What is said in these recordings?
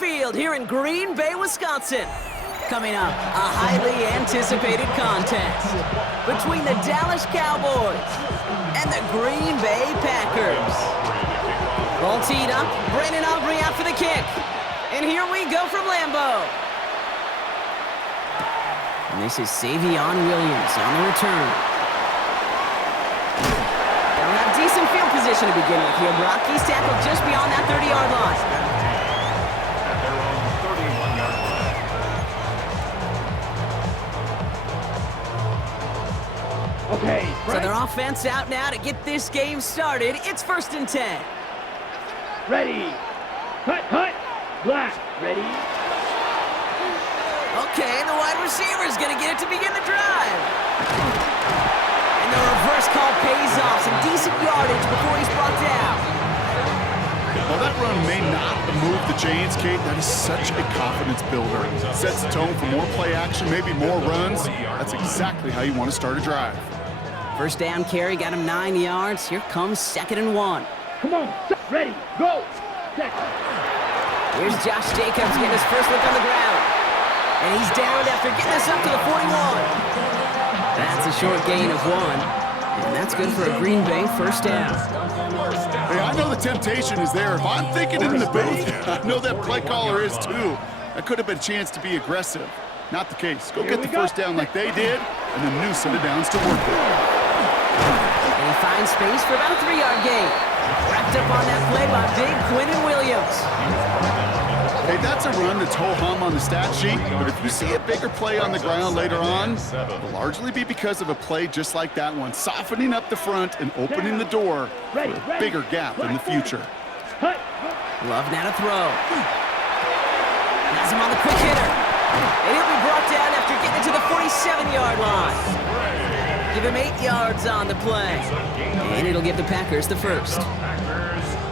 Field here in Green Bay, Wisconsin. Coming up, a highly anticipated contest between the Dallas Cowboys and the Green Bay Packers. All teed up, Brandon Aubrey out for the kick. And here we go from Lambeau. And this is Savion Williams on the return. They'll have decent field position to begin with here, Brock. He's tackled just beyond that 30-yard line. Okay, so their offense out now to get this game started. It's 1st and 10. Ready. Cut. Black. Ready. Okay, the wide receiver's going to get it to begin the drive. And the reverse call pays off. Some decent yardage before he's brought down. Well, that run may not move the chains, Kate. That is such a confidence builder. Sets the tone for more play action, maybe more runs. That's exactly how you want to start a drive. First down carry, got him 9 yards. Here comes 2nd and 1. Come on, ready, go. Second. Here's Josh Jacobs getting his first look on the ground. And he's down after getting us up to the 41. That's a short gain of 1. And that's good for a Green Bay first down. Hey, I know the temptation is there. If I'm thinking it in the booth, I know that play caller is too. That could have been a chance to be aggressive. Not the case. Go get the first down like they did, and a new set of downs to work with. And he finds space for about a 3-yard gain. Wrapped up on that play by big Quinnen Williams. Hey, that's a run that's ho-hum on the stat sheet, but if you see a bigger play on the ground later on, it'll largely be because of a play just like that one, softening up the front and opening the door for a bigger gap in the future. Love now to throw. Has him on the quick hitter. And he'll be brought down after getting to the 47-yard line. Give him 8 yards on the play. And it'll give the Packers the first.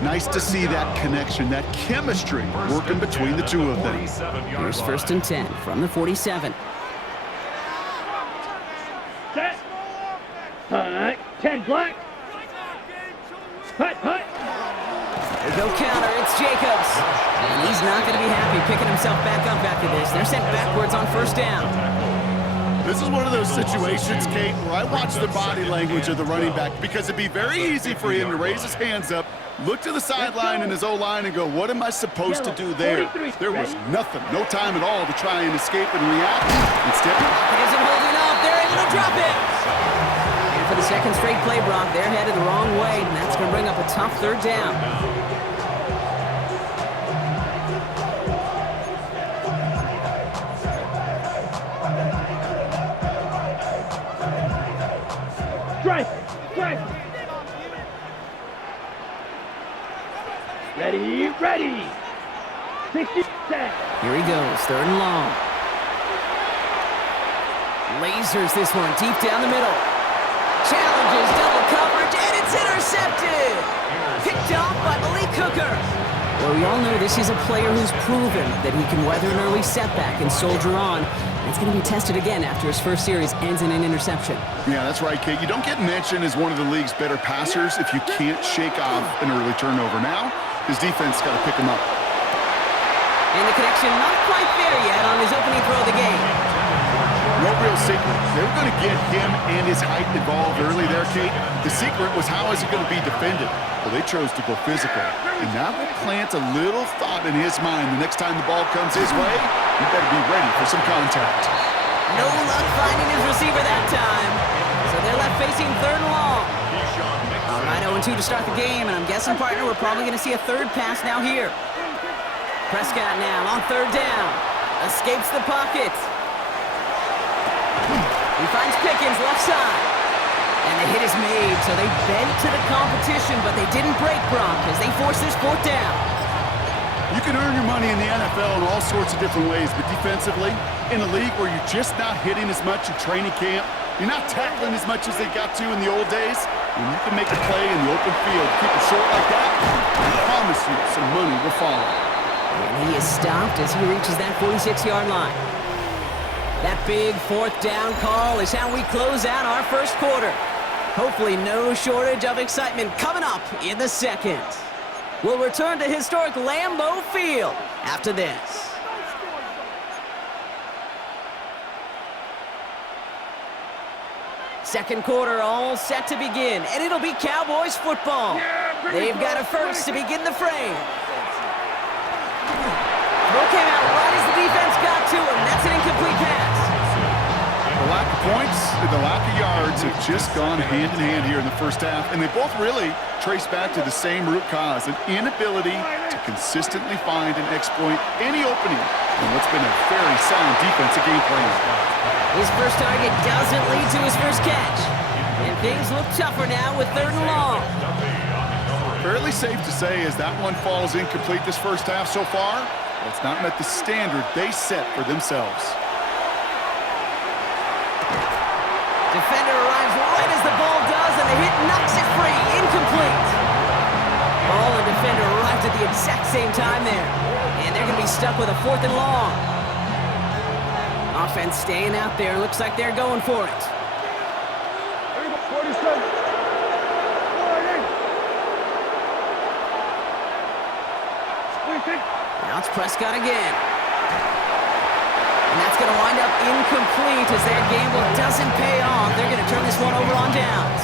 Nice to see that connection, that chemistry working between the two of them. Here's 1st and 10 from the 47. Set. 10 black. Hut. There go counter, it's Jacobs. And he's not going to be happy picking himself back up after this. They're sent backwards on 1st down. This is one of those situations, Kate, where I watch the body language of the running back because it'd be very easy for him to raise his hands up, look to the sideline in his O-line and go, what am I supposed to do there? There was nothing, no time at all to try and escape and react. Instead, it isn't holding up. They're able to drop it. And for the second straight play, Brock, they're headed the wrong way, and that's going to bring up a tough 3rd down. Strike. Ready. 60 set. Here he goes, 3rd and long. Lasers this one deep down the middle. Challenges double coverage, and it's intercepted. Picked off by Malik Hooker. Well, we all know this is a player who's proven that he can weather an early setback and soldier on. It's going to be tested again after his first series ends in an interception. Yeah, that's right, Kate. You don't get mentioned as one of the league's better passers if you can't shake off an early turnover. Now, his defense got to pick him up. And the connection not quite there yet on his opening throw of the game. No real secret. They were going to get him and his height involved early there, Kate. The secret was how is he going to be defended? Well, they chose to go physical. And that will plant a little thought in his mind. The next time the ball comes his way, he better be ready for some contact. No luck finding his receiver that time. So they're left facing 3rd and long. All right, 0-2 to start the game, and I'm guessing, partner, we're probably going to see a 3rd pass now here. Prescott now on 3rd down. Escapes the pocket. He finds Pickens left side. And the hit is made, so they bent to the competition, but they didn't break Brock as they force this 4th down. You can earn your money in the NFL in all sorts of different ways, but defensively, in a league where you're just not hitting as much in training camp, you're not tackling as much as they got to in the old days, when you can make a play in the open field, keep it short like that, I promise you some money will follow. And he is stopped as he reaches that 46-yard line. That big 4th down call is how we close out our first quarter. Hopefully no shortage of excitement coming up in the second. We'll return to historic Lambeau Field after this. Second quarter all set to begin, and it'll be Cowboys football. They've got a first to begin the frame. Throw came out right as the defense got to him. That's an incomplete pass. The lack of points and the lack of yards have just gone hand in hand here in the first half, and they both really trace back to the same root cause, an inability to consistently find and exploit any opening in what's been a very sound defensive game plan. His first target doesn't lead to his first catch. And things look tougher now with 3rd and long. Fairly safe to say as that one falls incomplete this first half so far, it's not met the standard they set for themselves. Defender arrives right as the ball does, and the hit knocks it free. Incomplete. Ball and defender arrived at the exact same time there. And they're going to be stuck with a 4th and long. Offense staying out there. Looks like they're going for it. Now it's Prescott again. And that's going to wind up incomplete as their gamble doesn't pay off. They're going to turn this one over on downs.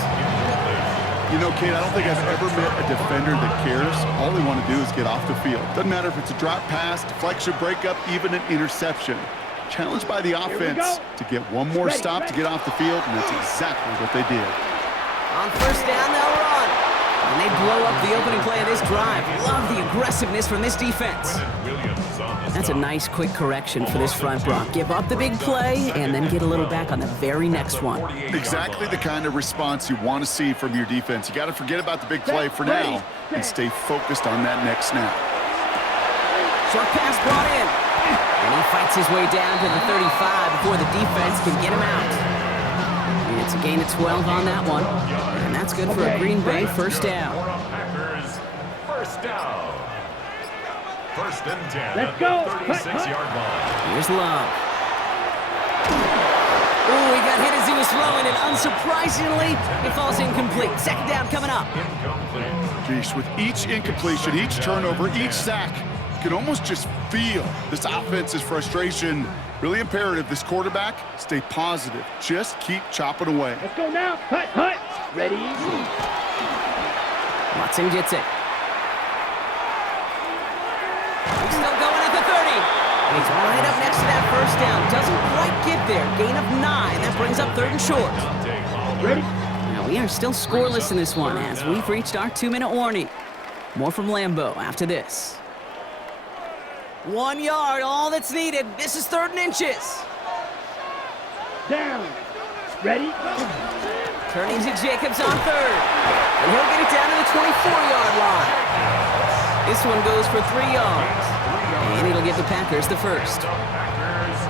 You know, Kate, I don't think I've ever met a defender that cares. All they want to do is get off the field. Doesn't matter if it's a drop pass, deflection, breakup, even an interception. Challenged by the offense to get one more stop to get off the field, and that's exactly what they did. On first down, they'll run. And they blow up the opening play of this drive. Love the aggressiveness from this defense. That's a nice, quick correction for this front block. Give up the big play and then get a little back on the very next one. Exactly the kind of response you want to see from your defense. You got to forget about the big play for now and stay focused on that next snap. Short pass brought in. And he fights his way down to the 35 before the defense can get him out. And it's a gain of 12 on that one. And that's good for a Green Bay first down. First down. 1st and 10 Let's at go. the 36-yard line. Here's Love. Ooh, he got hit as he was throwing, and unsurprisingly, it falls incomplete. 2nd down coming up. Geesh, with each incompletion, each turnover, each sack, you can almost just feel this offense's frustration. Really imperative, this quarterback, stay positive. Just keep chopping away. Let's go now. Hut. Ready. Watson gets it. He's still going at the 30. He's right up next to that first down. Doesn't quite get there. Gain of 9. That brings up 3rd and short. Ready. Now we are still scoreless in this one as we've reached our 2-minute warning. More from Lambeau after this. 1 yard, all that's needed. This is 3rd and inches. Down. Ready. Turning to Jacobs on 3rd. And he'll get it down to the 24-yard line. This one goes for 3 yards. And it'll give the Packers the first.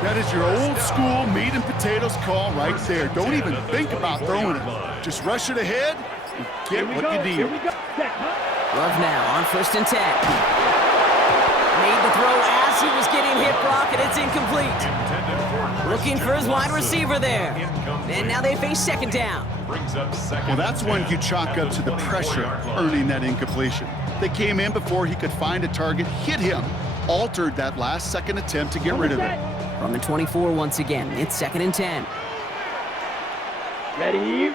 That is your old school meat and potatoes call right there. Don't even think about throwing it. Just rush it ahead and get what you need. Here we go. Set. Love now on 1st and 10. Made the throw as he was getting hit, Brock, and it's incomplete. Looking for his wide receiver there. And now they face 2nd down. Well, that's one you chalk up to the pressure earning that incompletion. They came in before he could find a target, hit him, altered that last-second attempt to get rid of it. From the 24 once again, it's 2nd and 10. Ready.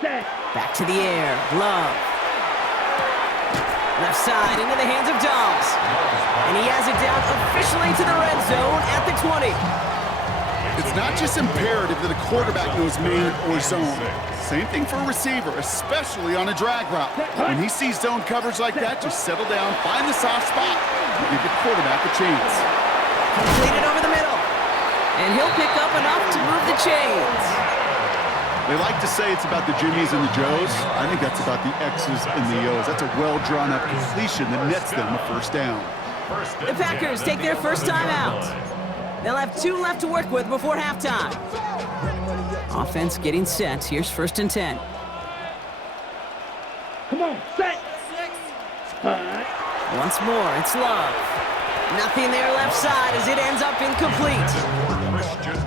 Set. Back to the air, Love. Left side into the hands of Dobbs. And he has it down officially to the red zone at the 20. It's not just imperative that a quarterback knows man or zone. Same thing for a receiver, especially on a drag route. When he sees zone coverage like that, just settle down, find the soft spot, and give the quarterback a chance. Completed over the middle. And he'll pick up enough to move the chains. They like to say it's about the Jimmies and the Joes. I think that's about the X's and the O's. That's a well-drawn-up completion that nets them a first down. The Packers take their first time out. They'll have 2 left to work with before halftime. Offense getting set. Here's 1st and 10. Come on. Set. Hut. Once more, it's Love. Nothing there left side as it ends up incomplete.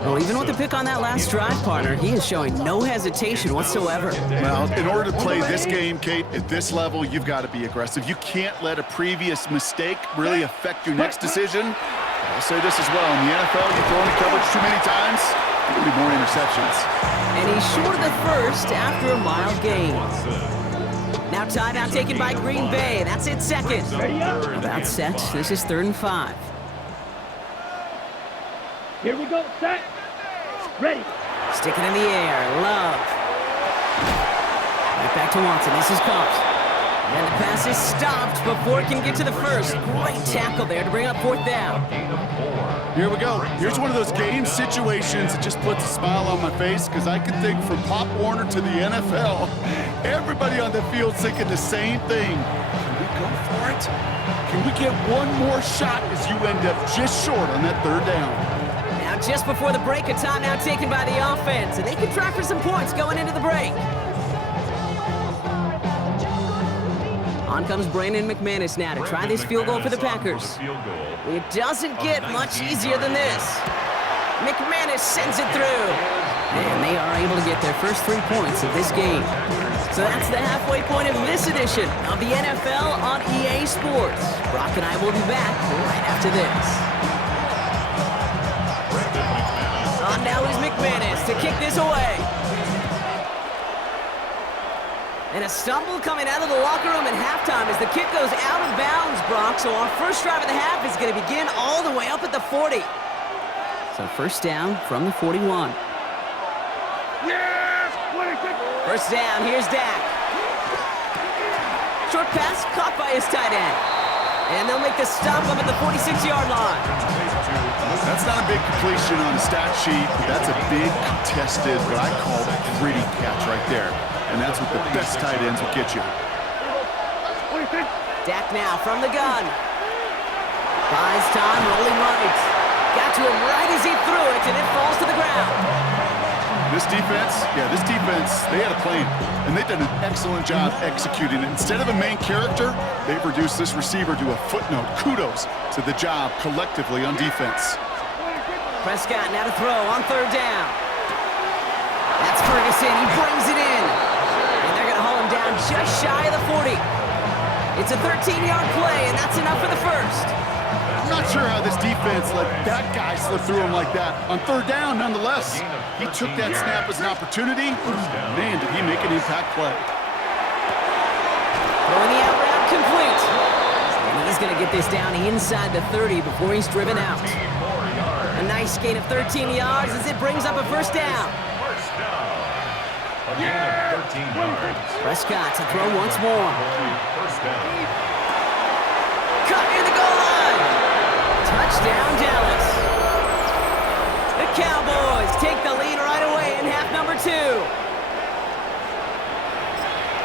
Well, even with the pick on that last drive, partner, he is showing no hesitation whatsoever. Well, in order to play this game, Kate, at this level, you've got to be aggressive. You can't let a previous mistake really affect your next decision. I'll say this as well. In the NFL, you throw into coverage too many times, there'll be more interceptions. And he's short of the first after a mild gain. Now timeout taken by Green Bay. That's it second. About set. This is 3rd and 5. Here we go. Set. Ready. Sticking in the air. Love. Right back to Watson. This is caught. And the pass is stopped before it can get to the first. Great tackle there to bring up 4th down. Here we go. Here's one of those game situations that just puts a smile on my face because I can think from Pop Warner to the NFL, everybody on the field thinking the same thing. Can we go for it? Can we get one more shot as you end up just short on that 3rd down? Now just before the break, a timeout taken by the offense, and they can try for some points going into the break. On comes Brandon McManus now to try this field goal for the Packers. It doesn't get much easier than this. McManus sends it through. And they are able to get their first 3 points of this game. So that's the halfway point of this edition of the NFL on EA Sports. Brock and I will be back right after this. On now is McManus to kick this away. And a stumble coming out of the locker room at halftime as the kick goes out of bounds, Brock. So our first drive of the half is going to begin all the way up at the 40. So first down from the 41. First down, here's Dak. Short pass caught by his tight end. And they'll make the stop up at the 46-yard line. That's not a big completion on the stat sheet, but that's a big contested, what I call a pretty catch right there. And that's what the best tight ends will get you. Dak now from the gun. Buys time, rolling right. Got to him right as he threw it, and it falls to the ground. This defense, they had a plan, and they've done an excellent job executing it. Instead of a main character, they've reduced this receiver to a footnote. Kudos to the job collectively on defense. Prescott now to throw on 3rd down. That's Ferguson, he brings it in. And they're going to haul him down just shy of the 40. It's a 13-yard play, and that's enough for the first. I'm not sure how this defense let that guy slip through him like that. On 3rd down, nonetheless, he took that snap as an opportunity. Man, did he make an impact play. Throwing the out route complete. And he's going to get this down inside the 30 before he's driven out. A nice gain of 13 yards as it brings up a first down. A gain of 13 yards. Prescott to throw once more. First down. Cut near the goal line. Touchdown, Dallas. The Cowboys take the lead right away in half number 2.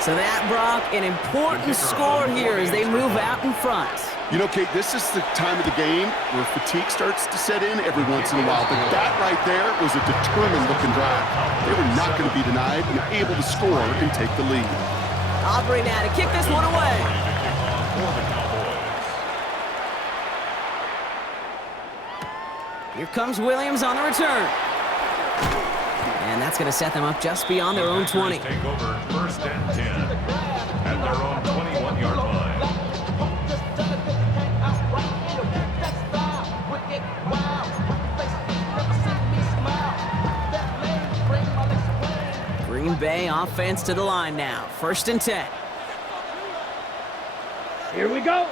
So that, Brock, an important score here as they move out in front. You know, Kate, this is the time of the game where fatigue starts to set in every once in a while. But that right there was a determined-looking drive. They were not going to be denied and able to score and take the lead. Aubrey now to kick this one away. Here comes Williams on the return. And that's going to set them up just beyond their own 20. Take over 1st and 10 at their own 21-yard line. Green Bay offense to the line now. 1st and 10. Here we go.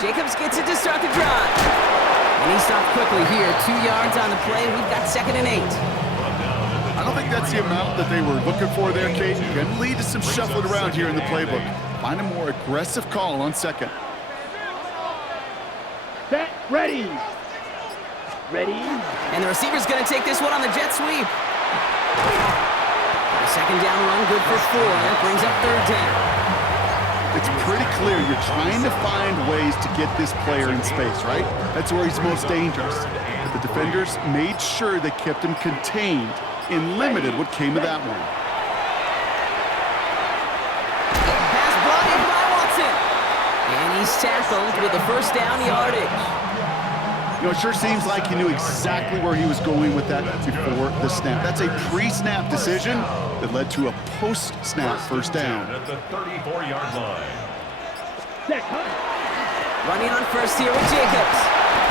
Jacobs gets it to start the drive. And he stopped quickly here. 2 yards on the play. We've got 2nd and 8. I don't think that's the amount that they were looking for there, Kate. Can lead to some shuffling around here in the playbook. Find a more aggressive call on 2nd. Set. Ready. Ready. And the receiver's going to take this one on the jet sweep. A 2nd down run, good for 4. That brings up 3rd down. It's pretty clear you're trying to find ways to get this player in space, right? That's where he's most dangerous. But the defenders made sure they kept him contained and limited what came of that one. Pass brought in by Watson. And he's tackled with the 1st down yardage. You know, it sure seems like he knew exactly where he was going with that before the snap. That's a pre-snap decision that led to a post-snap first down. At the 34-yard line. Running on first here with Jacobs.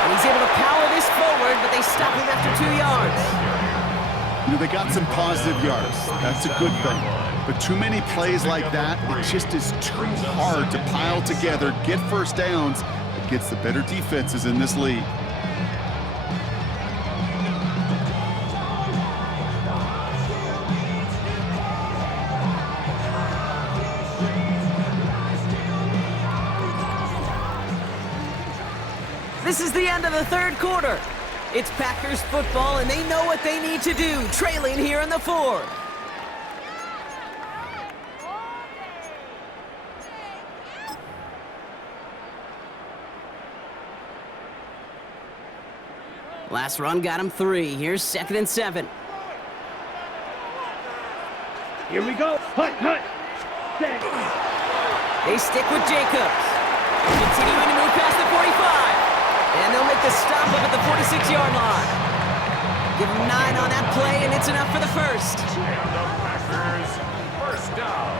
And he's able to power this forward, but they stop him after 2 yards. You know, they got some positive yards. That's a good thing. But too many plays like that, it just is too hard to pile together, get first downs against the better defenses in this league. This is the end of the third quarter. It's Packers football, and they know what they need to do, trailing here in the fourth. Last run got him 3. Here's 2nd and 7. Here we go. Hut, hut. Set. They stick with Jacobs. Continuing to move past the 45. And they'll make the stop up at the 46-yard line. Give them 9 on that play, and it's enough for the first. And the Packers, first down.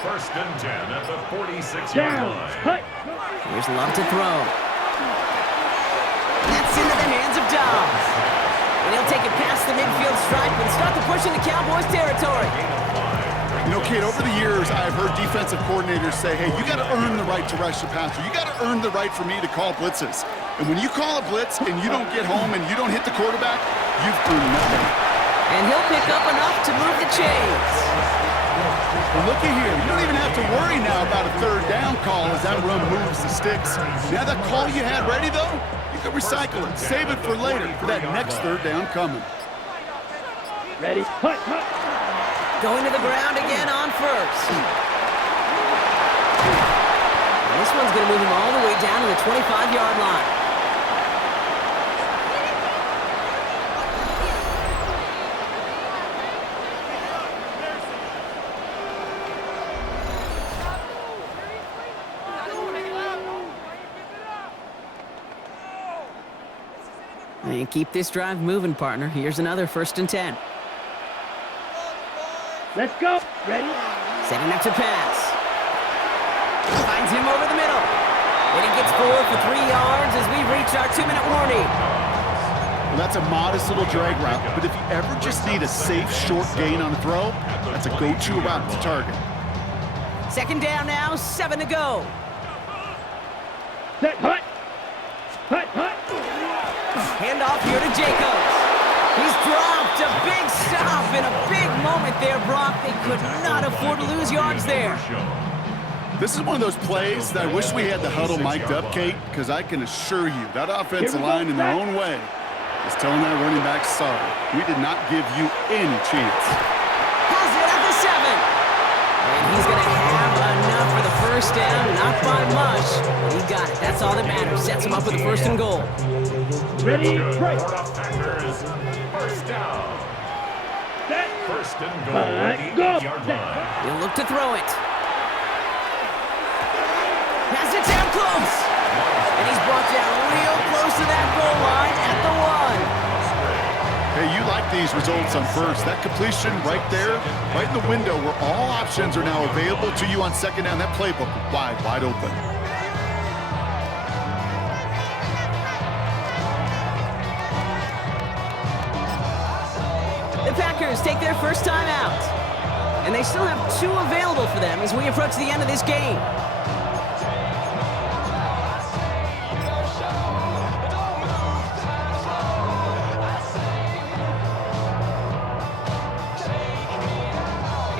1st and 10 at the 46-yard Down. line. Hut. Here's Love to throw. That's into the hands of Dobbs. And he'll take it past the midfield stripe and start the push into Cowboys territory. You know, Kate, over the years, I've heard defensive coordinators say, hey, you got to earn the right to rush the passer. You got to earn the right for me to call blitzes. And when you call a blitz and you don't get home and you don't hit the quarterback, you've earned nothing. And he'll pick up enough to move the chains. Well, looky here. You don't even have to worry now about a third down call as that run moves the sticks. Now that call you had ready, though, you can recycle it. Save it for later for that next third down coming. Ready. Hut, hut. Going to the ground again on first. And this one's going to move him all the way down to the 25-yard line. And keep this drive moving, partner. Here's another 1st and 10. Let's go. Ready. Setting up to pass. Finds him over the middle. And he gets forward for 3 yards as we reach our 2-minute warning. Well, that's a modest little drag route, but if you ever just need a safe, short gain on a throw, that's a go-to route to target. 2nd down now, 7 to go. Set. Hut. Hut, hut. Handoff here to Jacobs. He's dropped a big stop and a big moment there, Brock. They could not afford to lose yards there. This is one of those plays that I wish we had the huddle mic'd up, Kate, because I can assure you that offensive line in their own way is telling that running back, sorry, we did not give you any chance. Has it at the 7. And he's going to have enough for the first down, not by much. But he got it. That's all that matters. Sets him up with the 1st and goal. Ready. Break. First down. Set. 1st and goal at the Go. 8-yard line. He'll look to throw it. Has it down close. And he's brought down real close to that goal line at the 1. Hey, you like these results on first. That completion right there, right in the window where all options are now available to you on 2nd down. That playbook wide open. The Packers take their first time out. And they still have 2 available for them as we approach the end of this game.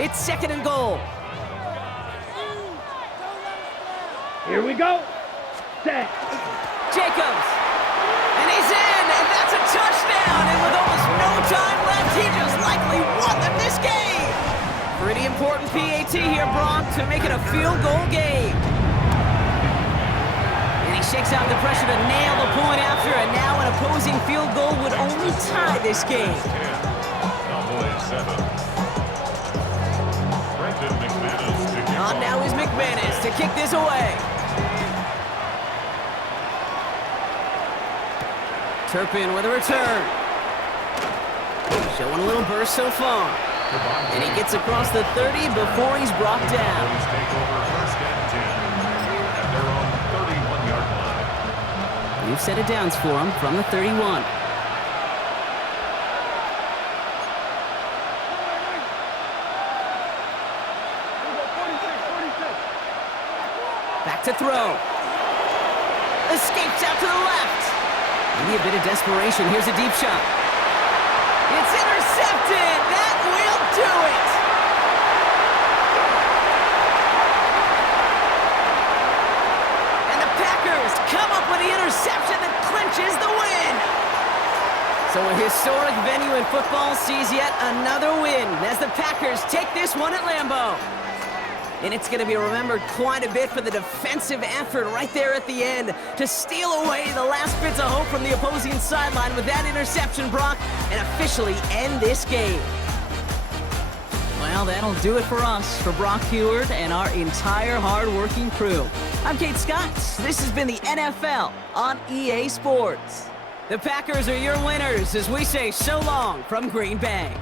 It's 2nd and goal. Here we go. Set. Jacobs. And he's in, and that's a touchdown. And with almost no time left, he just likely won them this game. Pretty important PAT here, Brock, to make it a field goal game. And he shakes out the pressure to nail the point after, and now an opposing field goal would only tie this game. Cowboys 7. On now is McManus to kick this away. Turpin with a return. Showing a little burst so far. And he gets across the 30 before he's brought down. Phillies take over first and 10 at their own 31-yard line. We've set it downs for him from the 31. Back to throw. Escapes out to the left. Maybe a bit of desperation. Here's a deep shot. It's intercepted. That will do it. And the Packers come up with the interception that clinches the win. So a historic venue in football sees yet another win as the Packers take this one at Lambeau. And it's going to be remembered quite a bit for the defensive effort right there at the end to steal away the last bits of hope from the opposing sideline with that interception, Brock, and officially end this game. Well, that'll do it for us, for Brock Heward and our entire hard-working crew. I'm Kate Scott. This has been the NFL on EA Sports. The Packers are your winners as we say so long from Green Bay.